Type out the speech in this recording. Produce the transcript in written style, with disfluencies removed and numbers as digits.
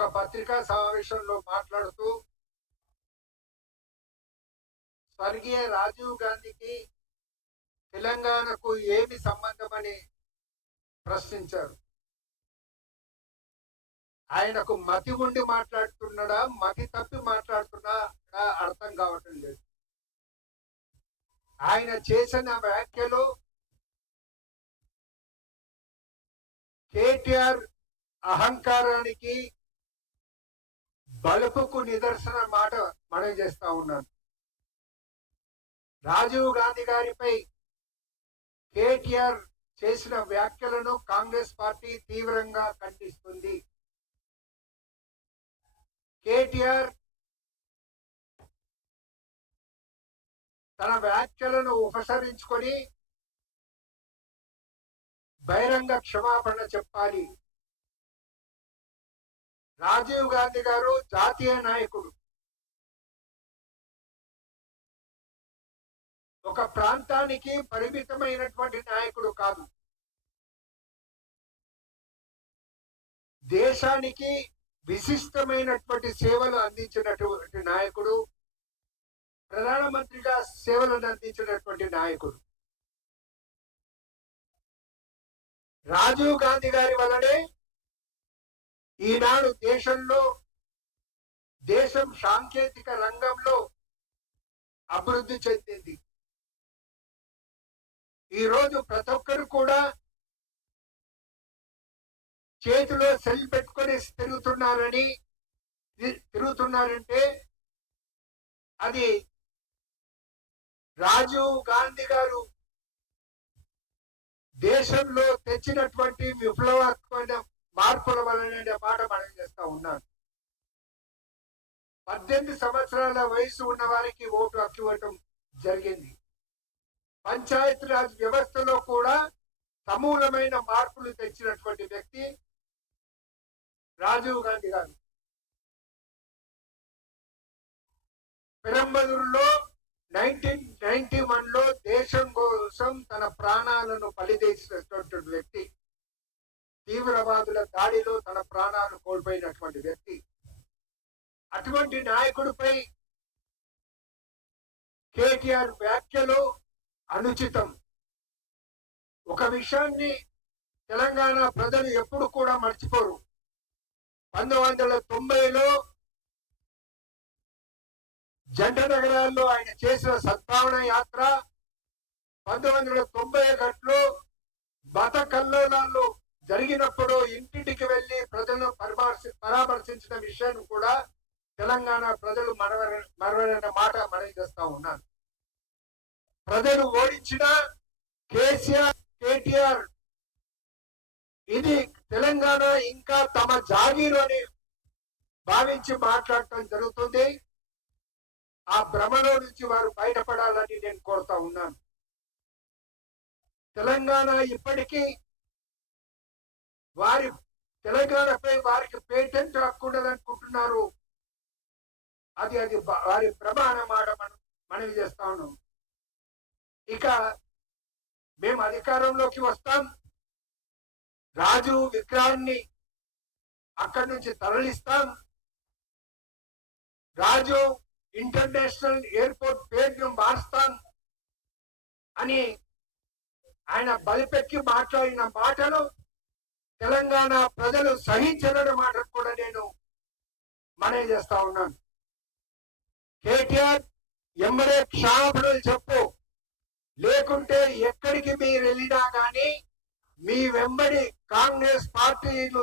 ఒక పత్రికా సమావేశంలో మాట్లాడుతూ స్వర్గీయ రాజీవ్ గాంధీకి తెలంగాణకు ఏమి సంబంధమని ప్రశ్నించారు. ఆయనకు మతి ఉండి మాట్లాడుతున్నాడా, మతి తప్పి మాట్లాడుతున్నాడా అర్థం కావటం లేదు. ఆయన చేసిన వ్యాఖ్యలు కేటీఆర్ అహంకారానికి బలుపుకు నిదర్శన మాట మనం చేస్తా ఉన్నాను. రాజీవ్ గాంధీ గారిపై కేటీఆర్ చేసిన వ్యాఖ్యలను కాంగ్రెస్ పార్టీ తీవ్రంగా ఖండిస్తుంది. కేటీఆర్ తన వ్యాఖ్యలను ఉపసరించుకొని బహిరంగ క్షమాపణ చెప్పాలి. రాజీవ్ గాంధీ గారు జాతీయ నాయకుడు, ఒక ప్రాంతానికి పరిమితమైనటువంటి నాయకుడు కాదు. దేశానికి విశిష్టమైనటువంటి సేవలు అందించినటువంటి నాయకుడు, ప్రధానమంత్రిగా సేవలను అందించినటువంటి నాయకుడు. రాజీవ్ గాంధీ గారి వల్లనే ఈనాడు దేశం సాంకేతిక రంగంలో అభివృద్ధి చెందింది. ఈరోజు ప్రతి ఒక్కరు కూడా చేతిలో సెల్ పెట్టుకొని తిరుగుతున్నారంటే అది రాజీవ్ గాంధీ గారు దేశంలో తెచ్చినటువంటి విప్లవాత్మక మార్పుల వలన మాట మనం చేస్తా ఉన్నాను. 18 సంవత్సరాల వయసు ఉన్న వారికి ఓటు హక్కు ఇవ్వటం జరిగింది. పంచాయతీరాజ్ వ్యవస్థలో కూడా సమూలమైన మార్పులు తెచ్చినటువంటి వ్యక్తి రాజీవ్ గాంధీ గారు. పెరంబదూరులో 1991లో దేశం కోసం తన ప్రాణాలను బలిదేసినటువంటి వ్యక్తి, తీవ్రవాదుల దాడిలో తన ప్రాణాలు కోల్పోయినటువంటి వ్యక్తి. అటువంటి నాయకుడిపై కేటీఆర్ వ్యాఖ్యలు అనుచితం. ఒక విషయాన్ని తెలంగాణ ప్రజలు ఎప్పుడు కూడా మర్చిపోరు. 1990లో జంట నగరాల్లో ఆయన చేసిన సద్భావన యాత్ర, 1991లో మత కల్లోలాలు జరిగినప్పుడు ఇంటింటికి వెళ్లి ప్రజలను పరామర్శించిన విషయాన్ని కూడా తెలంగాణ ప్రజలు మరవరన్న మాట మనం చేస్తా ఉన్నాను. ప్రజలు ఓడించిన కేటీఆర్ ఇది తెలంగాణ ఇంకా తమ జాగీరు అని భావించి మాట్లాడటం జరుగుతుంది. ఆ భ్రమలో నుంచి వారు బయటపడాలని నేను కోరుతా ఉన్నాను. తెలంగాణ ఇప్పటికీ తెలంగాణపై వారికి పేటెంట్ హక్కు ఉండదనుకుంటున్నారు. అది వారి ప్రమాణ మాట మనవి చేస్తా ఉన్నాం. ఇక మేము అధికారంలోకి వస్తాం, రాజు విగ్రహాన్ని అక్కడి నుంచి తరలిస్తాం, రాజు ఇంటర్నేషనల్ ఎయిర్పోర్ట్ పేరును మారుస్తాం అని ఆయన బలిపెక్కి మాట్లాడిన మాటలు తెలంగాణ ప్రజలు సహించని మాట కూడా నేను మనవి చేస్తా ఉన్నాను. కేటీఆర్ ఎమ్మడే క్షమాపణలు చెప్పు, లేకుంటే ఎక్కడికి మీరు వెళ్ళినా కానీ మీ వెంబడి కాంగ్రెస్ పార్టీలు